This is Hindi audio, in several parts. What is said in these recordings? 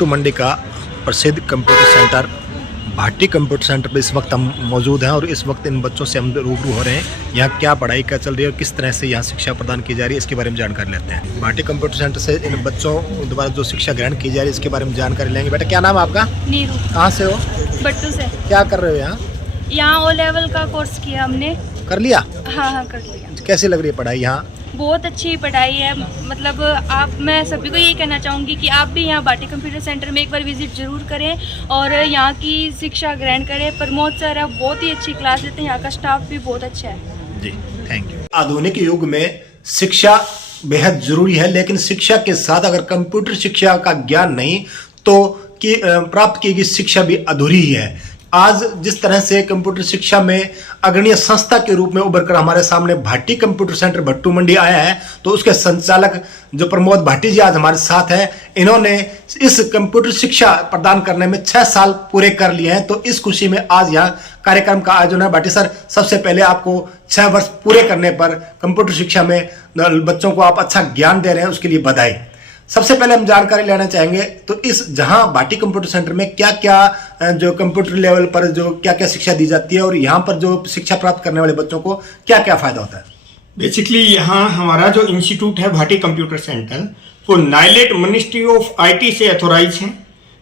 भट्टू मंडी का प्रसिद्ध computer centre Bhati computer centre पर इस वक्त हम मौजूद हैं और इस वक्त इन बच्चों से हम रूबरू हो रहे हैं। यहाँ क्या पढ़ाई क्या चल रही है और किस तरह से यहाँ शिक्षा प्रदान की जा रही है इसके बारे में जानकारी लेते हैं। भाटी कंप्यूटर सेंटर से इन बच्चों द्वारा जो शिक्षा ग्रहण की जा रही है इसके बारे में जानकारी लेंगे। बेटा क्या नाम है आपका? नीरू। कहाँ से हो? भट्टू से। क्या कर रहे हो यहाँ? यहाँ ओ लेवल का कोर्स किया हमने। कर लिया? हाँ कर लिया। कैसी लग रही है पढ़ाई यहाँ? बहुत अच्छी पढ़ाई है। मतलब मैं सभी को यही कहना चाहूँगी कि आप भी यहाँ भाटी कंप्यूटर सेंटर में एक बार विजिट जरूर करें और यहाँ की शिक्षा ग्रहण करें। प्रमोद सर है, बहुत ही अच्छी क्लास देते हैं, यहाँ का स्टाफ भी बहुत अच्छा है। जी थैंक यू। आधुनिक युग में शिक्षा बेहद जरूरी है, लेकिन शिक्षा के साथ अगर कंप्यूटर शिक्षा का ज्ञान नहीं तो प्राप्त की गई शिक्षा भी अधूरी ही है। आज जिस तरह से कंप्यूटर शिक्षा में अग्रणीय संस्था के रूप में उभर कर हमारे सामने भाटी कंप्यूटर सेंटर भट्टू मंडी आया है, तो उसके संचालक जो प्रमोद भाटी जी आज हमारे साथ हैं, इन्होंने इस कंप्यूटर शिक्षा प्रदान करने में 6 साल पूरे कर लिए हैं। तो इस खुशी में आज यहाँ कार्यक्रम का आयोजन है। भाटी सर, सबसे पहले आपको 6 वर्ष पूरे करने पर कंप्यूटर शिक्षा में बच्चों को आप अच्छा ज्ञान दे रहे हैं, उसके लिए बधाई। सबसे पहले हम जानकारी लेना चाहेंगे तो इस जहां भाटी कंप्यूटर सेंटर में क्या क्या जो कंप्यूटर लेवल पर जो क्या क्या शिक्षा दी जाती है और यहाँ पर जो शिक्षा प्राप्त करने वाले बच्चों को क्या क्या फायदा होता है? बेसिकली यहाँ हमारा जो इंस्टीट्यूट है भाटी कंप्यूटर सेंटर वो नाइलेट मिनिस्ट्री ऑफ आईटी से अथोराइज है।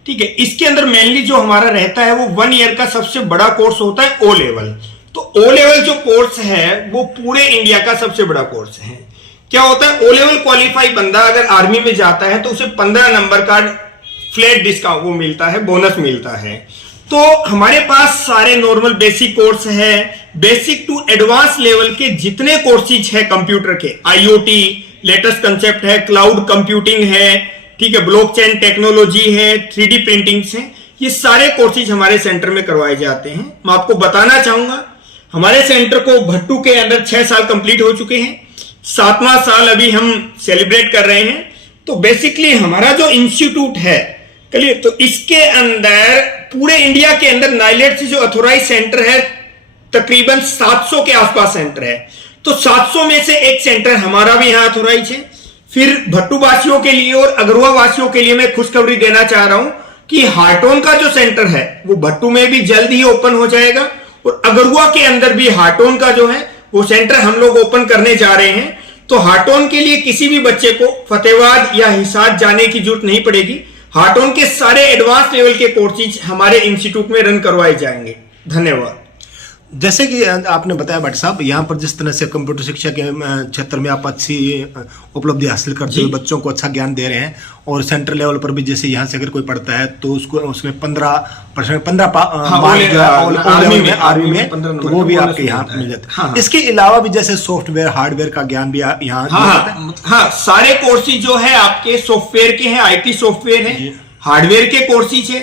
ठीक है, इसके अंदर मेनली जो हमारा रहता है वो 1 ईयर का सबसे बड़ा कोर्स होता है ओ लेवल। तो ओ लेवल जो कोर्स है वो पूरे इंडिया का सबसे बड़ा कोर्स है। क्या होता है, ओ लेवल क्वालिफाई बंदा अगर आर्मी में जाता है तो उसे 15 नंबर का फ्लैट डिस्काउंट वो मिलता है, बोनस मिलता है। तो हमारे पास सारे नॉर्मल बेसिक कोर्स है, बेसिक टू एडवांस लेवल के जितने कोर्सेज है कंप्यूटर के, आईओटी लेटेस्ट कंसेप्ट है, क्लाउड कंप्यूटिंग है, ठीक है, ब्लॉकचेन टेक्नोलॉजी है, 3D प्रिंटिंग है, ये सारे कोर्सेज हमारे सेंटर में करवाए जाते हैं। मैं आपको बताना चाहूंगा हमारे सेंटर को भट्टू के अंदर 6 साल कंप्लीट हो चुके हैं, 7वां साल अभी हम सेलिब्रेट कर रहे हैं। तो बेसिकली हमारा जो इंस्टीट्यूट है चलिए, तो इसके अंदर पूरे इंडिया के अंदर नाइलेट से जो अथोराइज सेंटर है तकरीबन 700 के आसपास सेंटर है। तो 700 में से एक सेंटर हमारा भी यहाँ अथोराइज है। फिर भट्टू वासियों के लिए और अगरुआ वासियों के लिए मैं खुशखबरी देना चाह रहा हूं कि हाटोन का जो सेंटर है वो भट्टू में भी जल्द ही ओपन हो जाएगा और अगरुआ के अंदर भी हाटोन का जो है वो सेंटर हम लोग ओपन करने जा रहे हैं। तो हाटोन के लिए किसी भी बच्चे को फतेहाबाद या हिसार जाने की जरूरत नहीं पड़ेगी। हाटोन के सारे एडवांस लेवल के कोर्सेज हमारे इंस्टीट्यूट में रन करवाए जाएंगे। धन्यवाद। जैसे कि आपने बताया भाटी साहब, यहाँ पर जिस तरह से कंप्यूटर शिक्षा के क्षेत्र में आप अच्छी उपलब्धि हासिल करते हुए बच्चों को अच्छा ज्ञान दे रहे हैं और सेंटर लेवल पर भी जैसे यहाँ से अगर कोई पढ़ता है तो उसको उसमें 15% आर्मी में तो वो भी आपके यहाँ मिल जाता है। इसके अलावा भी जैसे सॉफ्टवेयर हार्डवेयर का ज्ञान भी यहाँ हाँ, सारे कोर्सेज जो है आपके सॉफ्टवेयर के हैं, IT सॉफ्टवेयर है, हार्डवेयर के कोर्सेज है,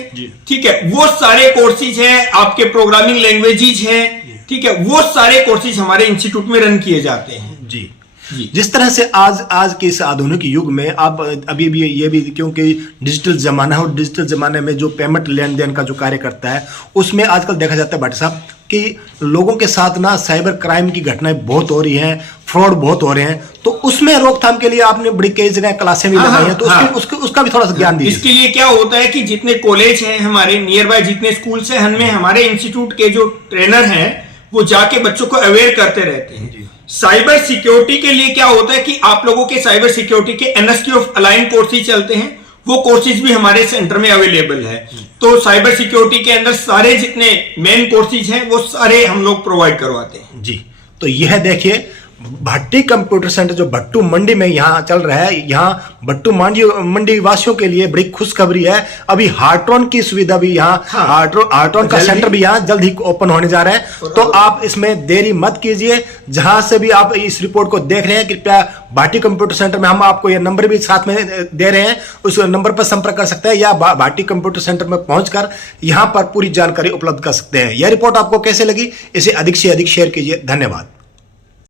ठीक है, वो सारे कोर्सेज है, आपके प्रोग्रामिंग लैंग्वेजेज है, ठीक है, वो सारे कोर्सेज हमारे इंस्टीट्यूट में रन किए जाते हैं। जी। जिस तरह से आज के इस आधुनिक युग में आप अभी भी ये भी क्योंकि डिजिटल जमाना है और डिजिटल जमाने में जो पेमेंट लेन देन का जो कार्य करता है उसमें आजकल देखा जाता है भाटी साहब कि लोगों के साथ ना साइबर क्राइम की घटनाएं बहुत हो रही हैं, फ्रॉड बहुत हो रहे हैं। तो उसमें रोकथाम के लिए आपने बड़ी कई जगह क्लासें भी लगाई हैं, तो उसका भी थोड़ा सा ज्ञान दीजिए। इसके लिए क्या होता है कि जितने कॉलेज हैं हमारे नियर बाय, जितने स्कूल हैं, हमें हमारे इंस्टीट्यूट के जो ट्रेनर हैं वो जाके बच्चों को अवेयर करते रहते हैं। साइबर सिक्योरिटी के लिए क्या होता है कि आप लोगों के साइबर सिक्योरिटी के NSQ ऑफ अलाइन कोर्सेज चलते हैं, वो कोर्सेज भी हमारे सेंटर में अवेलेबल है। तो साइबर सिक्योरिटी के अंदर सारे जितने मेन कोर्सेज हैं वो सारे हम लोग प्रोवाइड करवाते हैं। जी, तो यह देखिए भाटी कंप्यूटर सेंटर जो भट्टू मंडी में यहाँ चल रहा है, यहाँ भट्टू मंडी वासियों के लिए बड़ी खुशखबरी है। अभी हार्टोन की सुविधा भी यहाँ हार्टोन का सेंटर भी यहाँ जल्द ही ओपन होने जा रहा है। तो आप इसमें देरी मत कीजिए। जहां से भी आप इस रिपोर्ट को देख रहे हैं, कृपया भाटी कंप्यूटर सेंटर में हम आपको यह नंबर भी साथ में दे रहे हैं, उस नंबर पर संपर्क कर सकते हैं या भाटी कंप्यूटर सेंटर में पहुंचकर यहाँ पर पूरी जानकारी उपलब्ध कर सकते हैं। यह रिपोर्ट आपको कैसे लगी इसे अधिक से अधिक शेयर कीजिए। धन्यवाद।